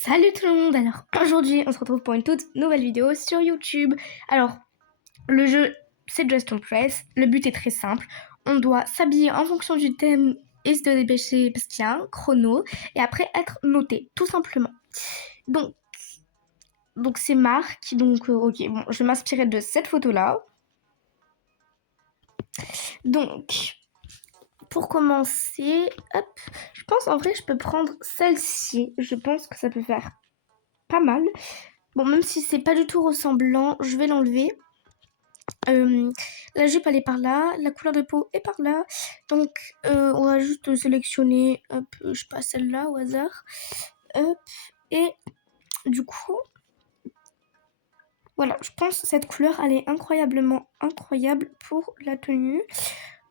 Salut tout le monde. Alors aujourd'hui on se retrouve pour une toute nouvelle vidéo sur YouTube. Alors le jeu c'est Just Don't Press. Le but est très simple. On doit s'habiller en fonction du thème et se dépêcher parce qu'il y a un chrono et après être noté tout simplement. Donc c'est Marc. Donc ok, bon, je vais m'inspirer de cette photo là. Donc pour commencer, hop, je pense en vrai je peux prendre celle-ci. Je pense que ça peut faire pas mal. Bon, même si c'est pas du tout ressemblant, je vais l'enlever. La jupe elle est par là, la couleur de peau est par là. Donc on va juste sélectionner, hop, je sais pas, celle-là au hasard. Hop, et du coup, voilà, je pense que cette couleur elle est incroyablement incroyable pour la tenue.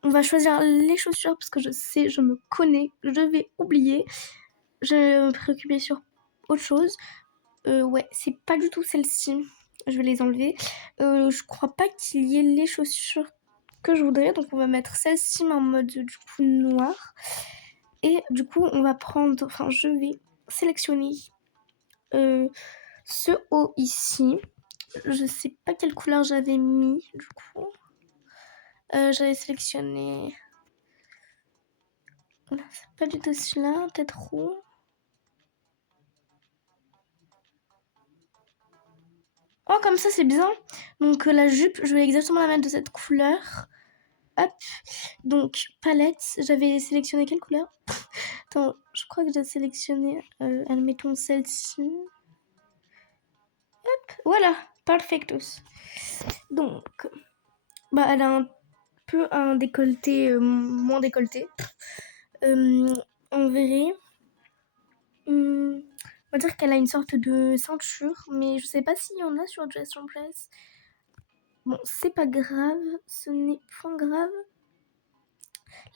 On va choisir les chaussures parce que je sais, je me connais, je vais oublier. Je vais me préoccuper sur autre chose. Ouais, c'est pas du tout celle-ci. Je vais les enlever. Je crois pas qu'il y ait les chaussures que je voudrais. Donc on va mettre celle-ci mais en mode du coup noir. Et du coup on va prendre, enfin je vais sélectionner ce haut ici. Je sais pas quelle couleur j'avais mis du coup. J'avais sélectionné... C'est pas du tout celui-là, peut-être roux. Oh, comme ça c'est bien. Donc la jupe, je vais exactement la mettre de cette couleur. Hop, donc palette, j'avais sélectionné quelle couleur? Attends, je crois que j'ai sélectionné, admettons celle-ci. Hop, voilà, perfectos. Donc, bah elle a un peu un décolleté, moins décolleté. On verrait. On va dire qu'elle a une sorte de ceinture, mais je sais pas s'il y en a sur Dress on Press. Bon, c'est pas grave, ce n'est point grave.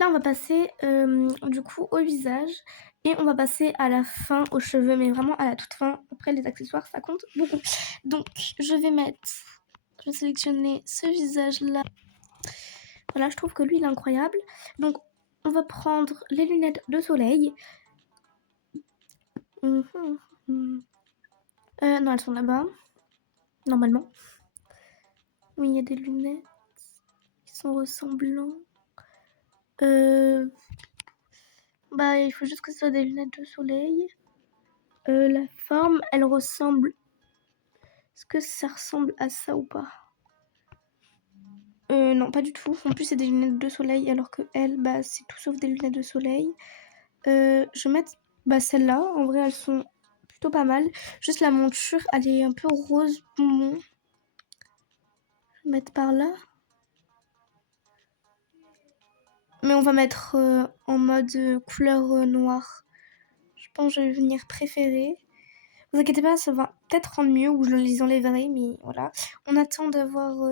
Là, on va passer du coup au visage et on va passer à la fin aux cheveux, mais vraiment à la toute fin. Après, les accessoires, ça compte beaucoup. Donc, je vais sélectionner ce visage-là. Voilà, je trouve que lui, il est incroyable. Donc, on va prendre les lunettes de soleil. Non, elles sont là-bas, normalement. Oui, il y a des lunettes qui sont ressemblants. Bah, il faut juste que ce soit des lunettes de soleil. La forme, elle ressemble... Est-ce que ça ressemble à ça ou pas? Non, pas du tout. En plus, c'est des lunettes de soleil, alors que elle, bah, c'est tout sauf des lunettes de soleil. Je vais mettre celles-là. En vrai, elles sont plutôt pas mal. Juste la monture, elle est un peu rose bonbon. Je vais mettre par là. Mais on va mettre en mode couleur noire. Je pense que je vais venir préférer. Vous inquiétez pas, ça va peut-être rendre mieux ou je les enlèverai, mais voilà. On attend d'avoir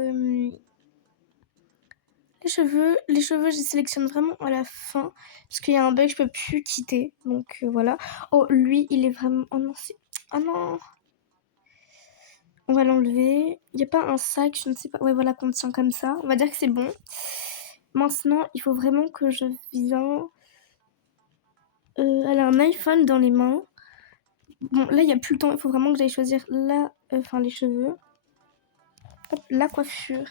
les cheveux, je les sélectionne vraiment à la fin parce qu'il y a un bug, je peux plus quitter. Donc voilà. Oh, lui, il est vraiment... Oh non, c'est... Oh non. On va l'enlever. Il n'y a pas un sac, je ne sais pas. Ouais, voilà, qu'on tient comme ça. On va dire que c'est bon. Maintenant, il faut vraiment que je vienne... elle a un iPhone dans les mains. Bon, là, il n'y a plus le temps. Il faut vraiment que j'aille choisir là... les cheveux. Hop, la coiffure.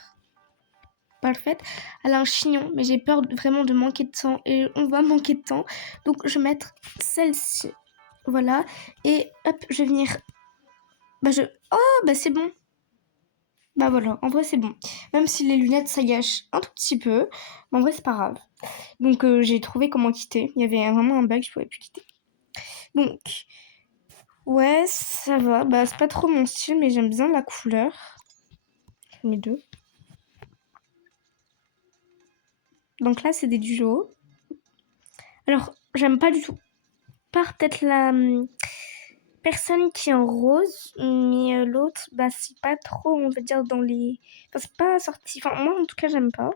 Parfaite. Elle a un chignon, mais j'ai peur vraiment de manquer de temps et on va manquer de temps. Donc je vais mettre celle-ci. Voilà. Et hop, je vais venir. Oh, bah c'est bon. Bah voilà, en vrai c'est bon. Même si les lunettes ça gâche un tout petit peu, mais en vrai c'est pas grave. Donc j'ai trouvé comment quitter. Il y avait vraiment un bug, je pouvais plus quitter. Donc, ouais, ça va. Bah c'est pas trop mon style, mais j'aime bien la couleur. Les deux. Donc là c'est des duos. Alors, j'aime pas du tout. Par peut-être la personne qui est en rose, mais l'autre, bah c'est pas trop, on va dire, dans les... Enfin, c'est pas sorti... Enfin, moi, en tout cas, j'aime pas.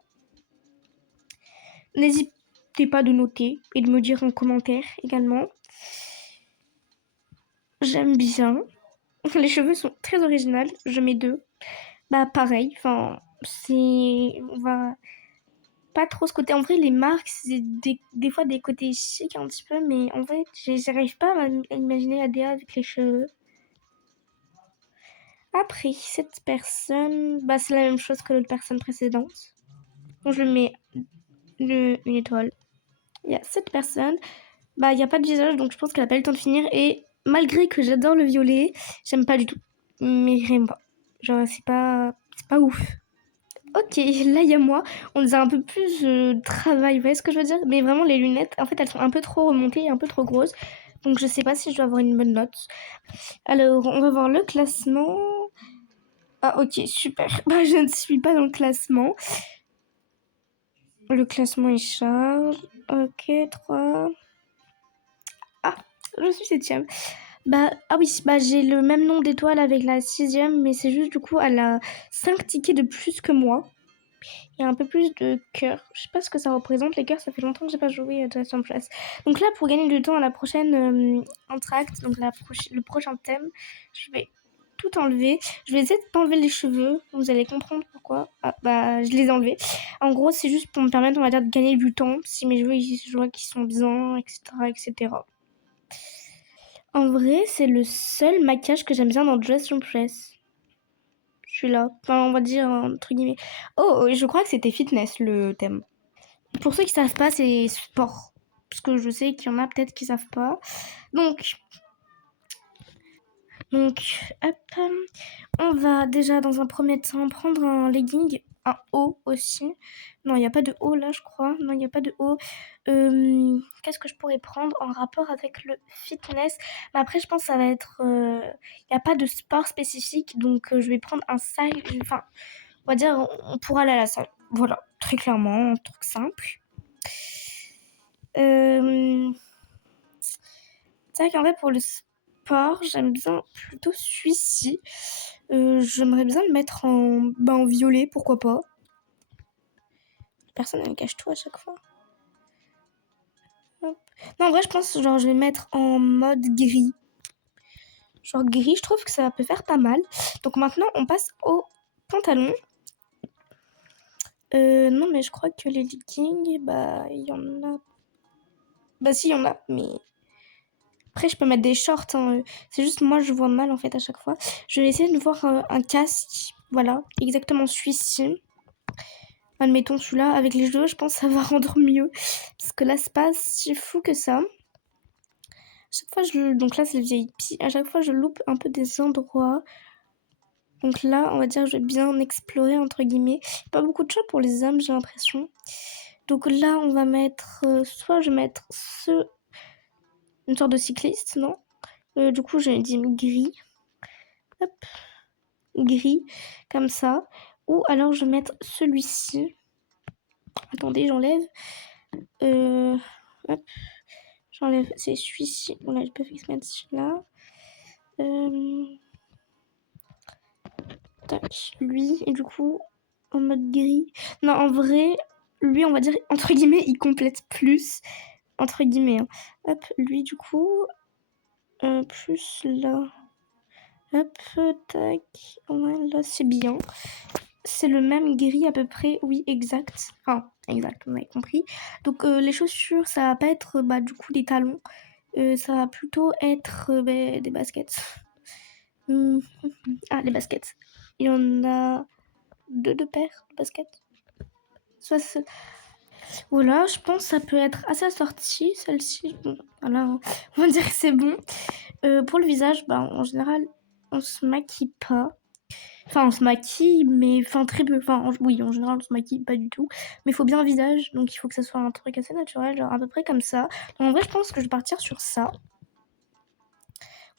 N'hésitez pas de noter et de me dire en commentaire également. J'aime bien. Les cheveux sont très originaux. Je mets deux. Bah, pareil. Enfin, c'est... On va... pas trop ce côté. En vrai, les marques, c'est des fois des côtés chics un petit peu, mais en vrai, j'arrive pas à imaginer Adéa avec les cheveux. Après, cette personne, bah, c'est la même chose que l'autre personne précédente. Donc, je lui mets une étoile. Il y a cette personne, bah, il n'y a pas de visage, donc je pense qu'elle a pas eu le temps de finir. Et malgré que j'adore le violet, j'aime pas du tout. Mais j'aime pas. Genre, c'est pas ouf. Ok, là il y a moi. On dirait un peu plus travail, vous voyez ce que je veux dire? Mais vraiment, les lunettes, en fait, elles sont un peu trop remontées et un peu trop grosses. Donc, je sais pas si je dois avoir une bonne note. Alors, on va voir le classement. Ah, ok, super. Bah, je ne suis pas dans le classement. Le classement, il charge. Ok, 3. Ah, je suis 7ème. Bah, ah oui, bah, j'ai le même nombre d'étoiles avec la 6ème, mais c'est juste du coup, elle a 5 tickets de plus que moi. Il y a un peu plus de cœurs. Je sais pas ce que ça représente. Les cœurs, ça fait longtemps que j'ai pas joué à Dress en Place. Donc là, pour gagner du temps à la prochaine entracte, donc le prochain thème, je vais tout enlever. Je vais essayer de pas enlever les cheveux. Vous allez comprendre pourquoi. Ah, bah, je les ai enlevés. En gros, c'est juste pour me permettre, on va dire, de gagner du temps. Si mes cheveux, je vois qu'ils sont bien, etc., etc. En vrai, c'est le seul maquillage que j'aime bien dans Dress and Press. Celui-là. Enfin, on va dire, entre guillemets. Oh, je crois que c'était fitness, le thème. Pour ceux qui savent pas, c'est sport. Parce que je sais qu'il y en a peut-être qui savent pas. Donc, hop. On va déjà, dans un premier temps, prendre un legging, un haut aussi. Non, il n'y a pas de haut là, je crois. Non, il n'y a pas de haut. Qu'est-ce que je pourrais prendre en rapport avec le fitness? Mais après, je pense que ça va être... Il n'y a pas de sport spécifique, donc je vais prendre un salle. Enfin, on va dire, on pourra aller à la salle. Voilà, très clairement, un truc simple. C'est vrai qu'en fait, pour le sport, j'aime bien plutôt celui-ci. J'aimerais bien le mettre en violet, pourquoi pas. Personne ne me cache tout à chaque fois. Hop. Non, en vrai, je pense genre je vais le mettre en mode gris. Genre gris, je trouve que ça peut faire pas mal. Donc maintenant, on passe au pantalon. Non, mais je crois que les leggings, bah, il y en a. Bah, si, il y en a, mais. Après, je peux mettre des shorts. Hein. C'est juste moi, je vois mal en fait à chaque fois. Je vais essayer de voir un casque. Voilà, exactement celui-ci. Admettons celui-là. Avec les cheveux, je pense que ça va rendre mieux. Parce que là, c'est pas si fou que ça. Chaque fois, donc là, c'est le VIP. À chaque fois, je loupe un peu des endroits. Donc là, on va dire que je vais bien explorer, entre guillemets. Pas beaucoup de choix pour les hommes, j'ai l'impression. Donc là, on va mettre... soit je vais mettre une sorte de cycliste, non du coup, j'ai dit gris. Hop. Gris, comme ça. Ou alors, je vais mettre celui-ci. Attendez, j'enlève. Hop. J'enlève, c'est celui-ci. Voilà, je peux mettre celui-là. Tac, lui, et du coup, en mode gris. Non, en vrai, lui, on va dire, entre guillemets, il complète plus. Entre guillemets. Hein. Hop, lui, du coup, plus là. Hop, tac. Ouais, là, c'est bien. C'est le même gris à peu près, oui, exact. Enfin, exact, vous avez compris. Donc, les chaussures, ça va pas être, bah, du coup, des talons. Ça va plutôt être des baskets. Ah, les baskets. Il y en a deux paires de baskets. Voilà, je pense que ça peut être assez assorti, celle-ci. Bon, voilà, on va dire que c'est bon. Pour le visage, bah, en général, on se maquille pas. Enfin, on se maquille, mais enfin très peu. Enfin, oui, en général, on se maquille pas du tout. Mais il faut bien un visage, donc il faut que ça soit un truc assez naturel, genre à peu près comme ça. Donc, en vrai, je pense que je vais partir sur ça.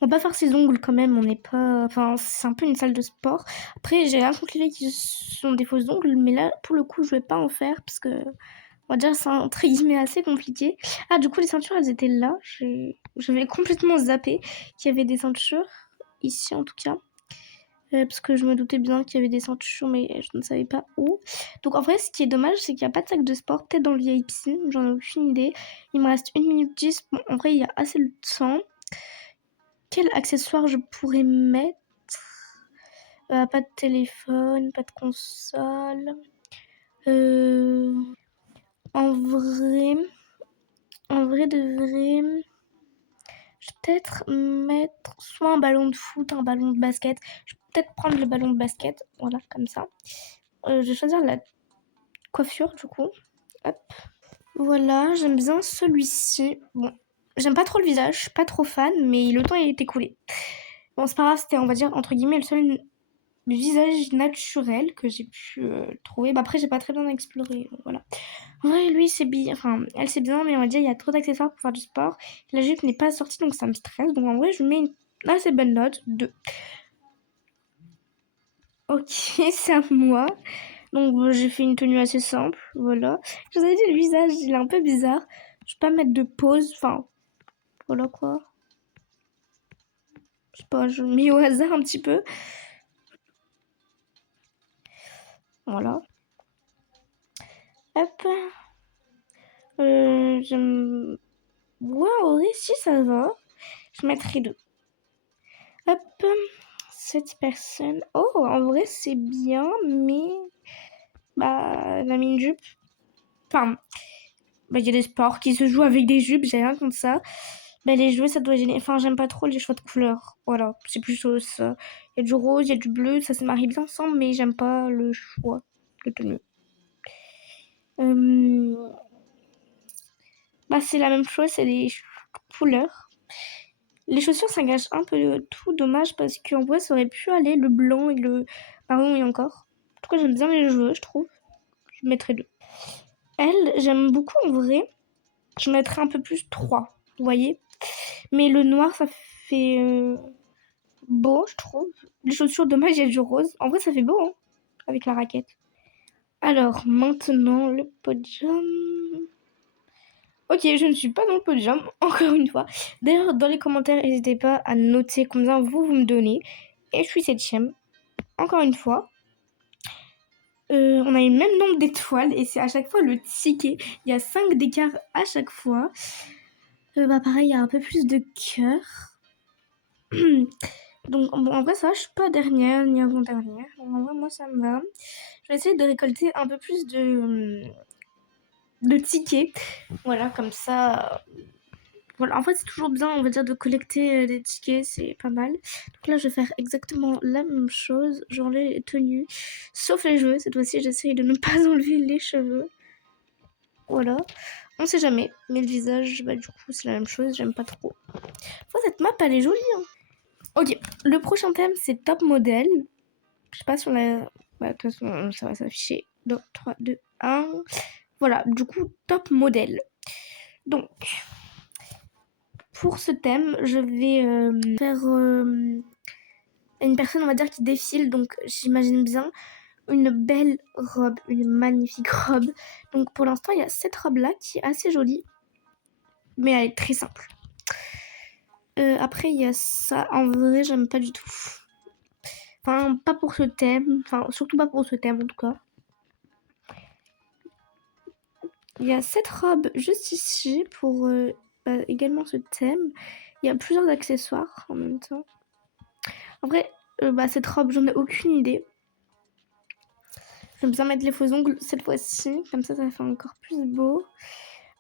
On va pas faire ses ongles quand même, on n'est pas... Enfin, c'est un peu une salle de sport. Après, j'ai rien contre les qui sont des faux ongles, mais là, pour le coup, je vais pas en faire, parce que... On va dire c'est entre guillemets assez compliqué. Ah, du coup, les ceintures, elles étaient là. J'avais complètement zappé qu'il y avait des ceintures, ici en tout cas. Parce que je me doutais bien qu'il y avait des ceintures, mais je ne savais pas où. Donc en vrai, ce qui est dommage, c'est qu'il n'y a pas de sac de sport, peut-être dans le VIP, j'en ai aucune idée. Il me reste 1 minute 10. Bon, en vrai, il y a assez de temps. Quel accessoire je pourrais mettre? Pas de téléphone, pas de console. En vrai de vrai, je vais peut-être mettre soit un ballon de foot, un ballon de basket. Je vais peut-être prendre le ballon de basket, voilà, comme ça. Je vais choisir la coiffure, du coup. Hop. Voilà, j'aime bien celui-ci. Bon, j'aime pas trop le visage, je suis pas trop fan, mais le temps il est écoulé. Bon, c'est pas grave, c'était, on va dire, entre guillemets, le seul visage naturel que j'ai pu trouver. Bah, après, j'ai pas très bien exploré, voilà. Ouais, lui, c'est bien, enfin, elle c'est bien, mais on va dire, il y a trop d'accessoires pour faire du sport. La jupe n'est pas sortie, donc ça me stresse. Donc en vrai, je mets une assez bonne note de... Ok, c'est à moi. Donc j'ai fait une tenue assez simple, voilà. Je vous avais dit, le visage, il est un peu bizarre. Je vais pas mettre de pause, enfin, voilà quoi. Je sais pas, je mets au hasard un petit peu. Voilà. Hop. J'aime... Ouais, en vrai, si ça va. Je mettrai deux. Hop. Cette personne. Oh, en vrai, c'est bien, mais... Bah, elle a mis une jupe. Enfin, bah, il y a des sports qui se jouent avec des jupes, j'ai rien contre ça. Bah, les jouets, ça doit gêner. Enfin, j'aime pas trop les choix de couleurs. Voilà, c'est plus ça. Il y a du rose, il y a du bleu, ça se marie bien ensemble, mais j'aime pas le choix de tenue. Bah, c'est la même chose, c'est des couleurs. Les chaussures, ça gâche un peu tout, dommage, parce qu'en vrai, ça aurait pu aller le blanc et le marron et encore. En tout cas, j'aime bien les cheveux, je trouve. Je mettrais deux. Elle, j'aime beaucoup en vrai. Je mettrais un peu plus 3, vous voyez. Mais le noir, ça fait beau, je trouve. Les chaussures, dommage, il y a du rose. En vrai, ça fait beau, hein, avec la raquette. Alors, maintenant, le podium. Ok, je ne suis pas dans le podium, encore une fois. D'ailleurs, dans les commentaires, n'hésitez pas à noter combien vous me donnez. Et je suis 7ème, encore une fois. On a le même nombre d'étoiles et c'est à chaque fois le ticket. Il y a 5 d'écart à chaque fois. Bah pareil, il y a un peu plus de cœur. Donc bon, en vrai ça va, je suis pas dernière ni avant-dernière. En vrai moi ça me va. Je vais essayer de récolter un peu plus de tickets. Voilà, comme ça... Voilà, en fait c'est toujours bien, on va dire, de collecter des tickets, c'est pas mal. Donc là je vais faire exactement la même chose, genre les tenues, sauf les cheveux. Cette fois-ci j'essaye de ne pas enlever les cheveux. Voilà, on sait jamais, mais le visage, bah du coup c'est la même chose, j'aime pas trop. Enfin, cette map elle est jolie, hein. Ok, le prochain thème c'est top modèle. Je sais pas si on l'a... Bah, de toute façon ça va s'afficher. 2, 3, 2, 1. Voilà, du coup top modèle. Donc, pour ce thème, je vais faire une personne, on va dire, qui défile. Donc, j'imagine bien une belle robe, une magnifique robe. Donc, pour l'instant, il y a cette robe-là qui est assez jolie, mais elle est très simple. Après, il y a ça. En vrai, j'aime pas du tout. Enfin, pas pour ce thème. Enfin, surtout pas pour ce thème, en tout cas. Il y a cette robe juste ici pour également ce thème. Il y a plusieurs accessoires en même temps. En vrai, cette robe, j'en ai aucune idée. Je vais bien mettre les faux ongles cette fois-ci. Comme ça fait encore plus beau.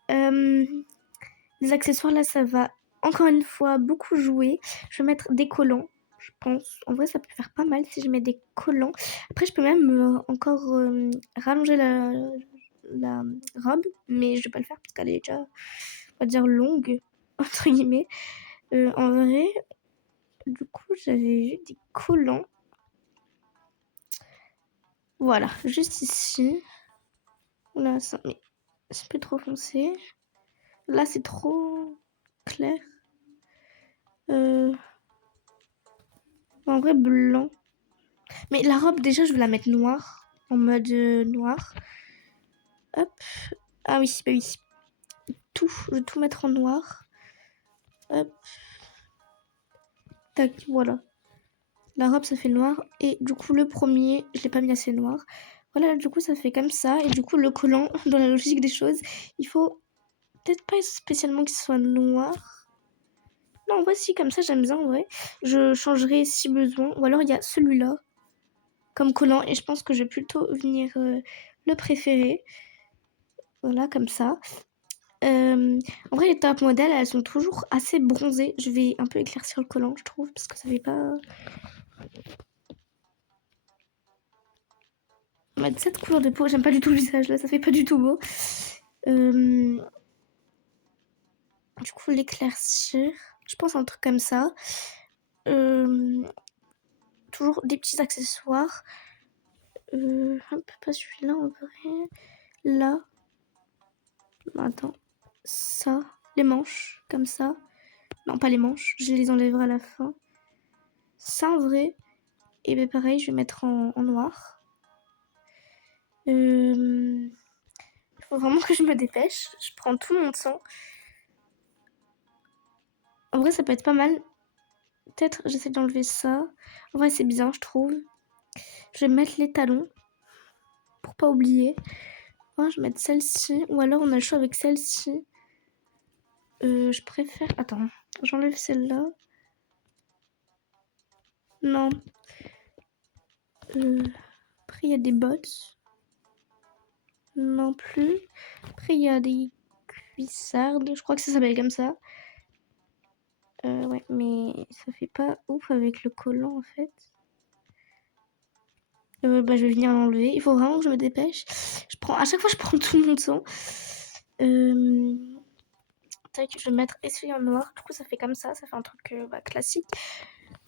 Les accessoires, là, ça va encore une fois beaucoup jouer. Je vais mettre des collants, je pense. En vrai, ça peut faire pas mal si je mets des collants. Après, je peux même encore rallonger la robe. Mais je vais pas le faire parce qu'elle est déjà, on va dire, longue, entre guillemets. En vrai, du coup, j'avais vu des collants. Voilà, juste ici. Là, ça, mais c'est plus trop foncé. Là, c'est trop clair. En vrai, blanc. Mais la robe, déjà, je vais la mettre noire. En mode noir. Hop. Ah oui, bah oui. Tout. Je vais tout mettre en noir. Hop. Tac, voilà. La robe, ça fait noir. Et du coup, le premier, je l'ai pas mis assez noir. Voilà, du coup, ça fait comme ça. Et du coup, le collant, dans la logique des choses, il faut peut-être pas spécialement qu'il soit noir. Non, voici, comme ça, j'aime bien, en vrai. Je changerai si besoin. Ou alors, il y a celui-là comme collant. Et je pense que je vais plutôt venir le préférer. Voilà, comme ça. En vrai, les top modèles, elles sont toujours assez bronzées. Je vais un peu éclaircir le collant, je trouve, parce que ça fait pas... On va mettre cette couleur de peau. J'aime pas du tout le visage, là. Ça fait pas du tout beau. Du coup, l'éclaircir. Je pense à un truc comme ça. Toujours des petits accessoires. Un peu pas celui-là, en vrai. Là. Attends. Ça. Les manches, comme ça. Non, pas les manches. Je les enlèverai à la fin. Ça, en vrai. Et bien pareil, je vais mettre en noir. Il faut vraiment que je me dépêche. Je prends tout mon temps. En vrai, ça peut être pas mal. Peut-être j'essaie d'enlever ça. En vrai, c'est bien, je trouve. Je vais mettre les talons. Pour pas oublier. Oh, je vais mettre celle-ci. Ou alors on a le choix avec celle-ci. Je préfère... Attends, j'enlève celle-là. Non. Après, il y a des bottes. Non plus. Après, il y a des cuissardes. Je crois que ça s'appelle comme ça. Ouais, mais ça fait pas ouf avec le collant, en fait. Bah, je vais venir l'enlever. Il faut vraiment que je me dépêche. À chaque fois, je prends tout mon temps. Tac, je vais mettre essuie en noir. Du coup, ça fait comme ça. Ça fait un truc classique.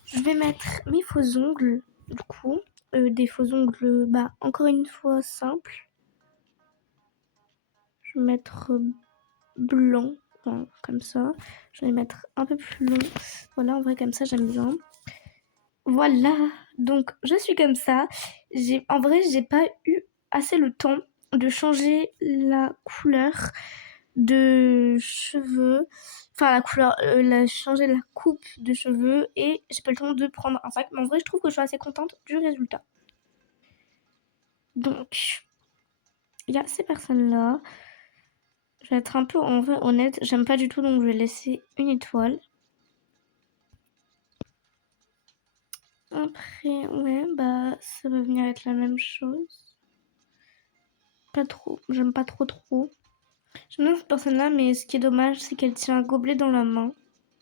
Je vais mettre mes faux ongles. Du coup, des faux ongles, encore une fois, simples. Je vais mettre blanc. Enfin, comme ça. Je vais mettre un peu plus long. Voilà, en vrai, comme ça, j'aime bien. Voilà, donc je suis comme ça. En vrai, j'ai pas eu assez le temps de changer la couleur de cheveux. Enfin, la couleur, changer la coupe de cheveux. Et j'ai pas le temps de prendre un sac. Mais en vrai, je trouve que je suis assez contente du résultat. Donc, il y a ces personnes-là. Je vais être un peu, en vrai, honnête. J'aime pas du tout, donc je vais laisser une étoile. Après, ouais, ça va venir être la même chose. Pas trop, j'aime pas trop. J'aime bien cette personne-là, mais ce qui est dommage, c'est qu'elle tient un gobelet dans la main.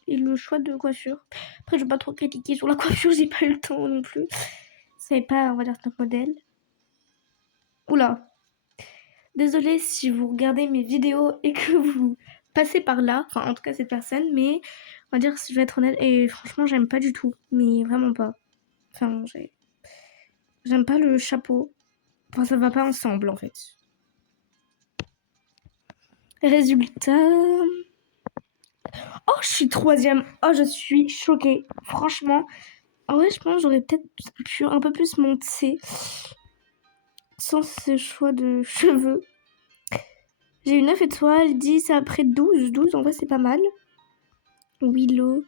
Et le choix de coiffure. Après, je vais pas trop critiquer sur la coiffure, j'ai pas eu le temps non plus. C'est pas, on va dire, notre modèle. Oula. Désolée si vous regardez mes vidéos et que vous passez par là. Enfin, en tout cas, cette personne, mais on va dire, si je vais être honnête, et franchement, j'aime pas du tout. Mais vraiment pas. Enfin, j'aime pas le chapeau. Enfin, ça va pas ensemble, en fait. Résultat... Oh, je suis 3e. Oh, je suis choquée. Franchement, en vrai, je pense que j'aurais peut-être pu un peu plus monter sans ce choix de cheveux. J'ai eu 9 étoiles, 10 après 12. 12, en vrai, c'est pas mal. Willow.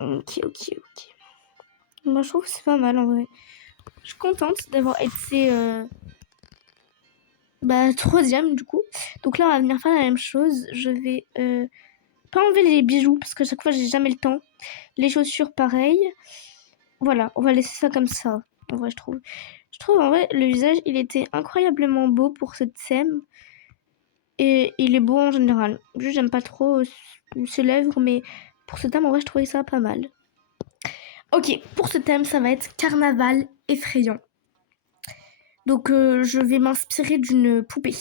Ok. Moi, je trouve que c'est pas mal, en vrai. Je suis contente d'avoir été 3e, du coup. Donc là, on va venir faire la même chose. Je vais pas enlever les bijoux, parce que chaque fois, j'ai jamais le temps. Les chaussures, pareil. Voilà, on va laisser ça comme ça. En vrai, je trouve en vrai, le visage, il était incroyablement beau pour ce thème. Et il est beau en général. Juste, j'aime pas trop ses lèvres, mais pour ce thème, en vrai, je trouvais ça pas mal. Ok, pour ce thème, ça va être carnaval effrayant. Donc, je vais m'inspirer d'une poupée.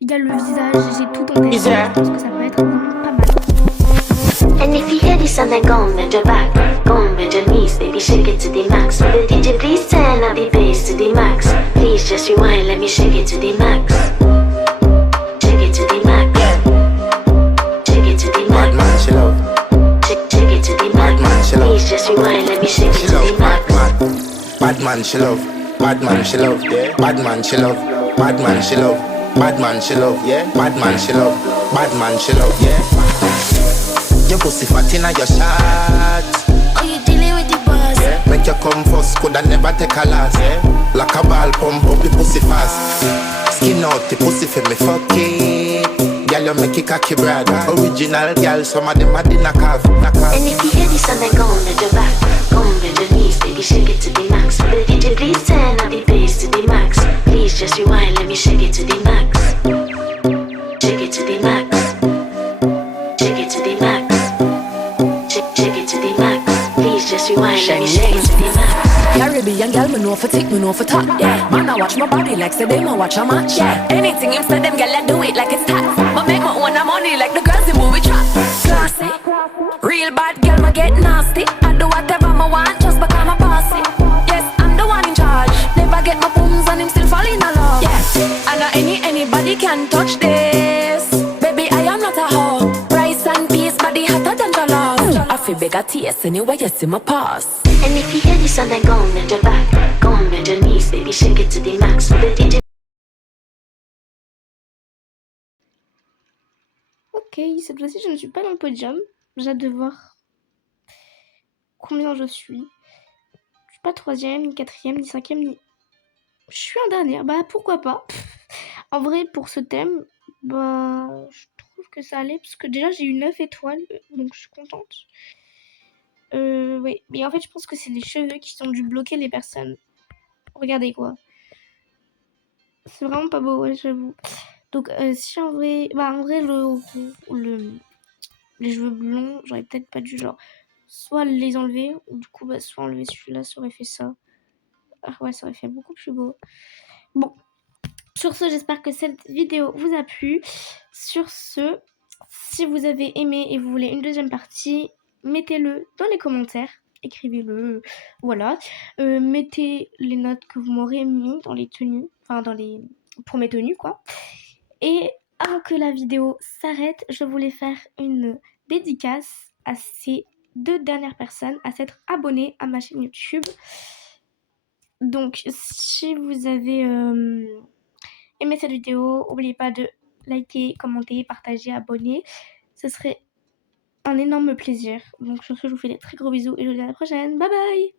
Il y a le visage, j'ai tout en tête. Je pense que ça va être vraiment pas mal. And if you hear this song, then go and bend your back, go and bend your knees, baby, shake it to the max. Will the DJ please turn up the bass to the max? Please just rewind, let me shake it to the max. Shake it to the max. Shake it to the max. Bad man, she love. Shake it to the max. Bad man, she love. Please just rewind, let me shake it to the max. Bad man, she love. Bad man, she love. Bad man, she love. Bad man, she love. Bad man, she love. Yeah. Bad man, she love. Bad man, she love. Yeah. Your pussy fat inna your shot. Oh, you dealing with the boss? Yeah. Make you come first, coulda never take a last. Yeah. Like a ball pump up the pussy fast. Skin out the pussy for me fuck it. Girl, you make it cocky brad. Original girl, some of them a dinner calf. And if you hear this song, then go and bend your back, go and bend your knees, baby, shake it to the max. Will the DJ please turn up the bass to the max? Please Please just rewind, let me shake it to the max. Shake it to the max. Shake it to the max. Shake it to the max. Please just rewind, let me shake it to the max. Caribbean girl, me know for tick, me know for top. Yeah, man, I watch my body like say them I watch a match. Yeah, anything him say them girl, I do it like it's tax. But make my own money like the girls in movie trap. Classy, real bad girl, me get nasty. I do whatever I want just because I'm bossy. Yes, I'm the one in charge. Never get my booms and him still fall in love. Yeah, and anybody can touch this. Baby, I am not a hoe. Rice and peas, body hotter than jollof. I feel bigger taste anyway, you see my pass. And if you hear this sound, then go on bend your back. Go on bend your knees, baby, shake it to the max. With the DJ. Ok, cette fois-ci, je ne suis pas dans le podium. J'ai hâte de voir combien je suis. Je suis pas 3e, ni 4e, ni 5e, ni... Je suis en dernière. Bah, pourquoi pas. En vrai, pour ce thème, bah, je trouve que ça allait. Parce que déjà, j'ai eu 9 étoiles. Donc, je suis contente. Oui. Mais en fait, je pense que c'est les cheveux qui ont dû bloquer les personnes. Regardez, quoi. C'est vraiment pas beau, ouais, j'avoue. Donc, si en vrai... Bah, en vrai, les cheveux blonds, j'aurais peut-être pas dû, genre, soit les enlever, ou du coup, bah, soit enlever celui-là, ça aurait fait ça. Ah ouais, ça aurait fait beaucoup plus beau. Bon, sur ce, j'espère que cette vidéo vous a plu. Sur ce, si vous avez aimé et vous voulez une deuxième partie, mettez-le dans les commentaires. Écrivez-le, voilà. Mettez les notes que vous m'aurez mis dans les tenues, enfin pour mes tenues, quoi. Et avant que la vidéo s'arrête, je voulais faire une dédicace à ces 2 dernières personnes à s'être abonnées à ma chaîne YouTube. Donc, si vous avez aimé cette vidéo, n'oubliez pas de liker, commenter, partager, abonner. Ce serait un énorme plaisir. Donc, sur ce, je vous fais des très gros bisous et je vous dis à la prochaine. Bye bye!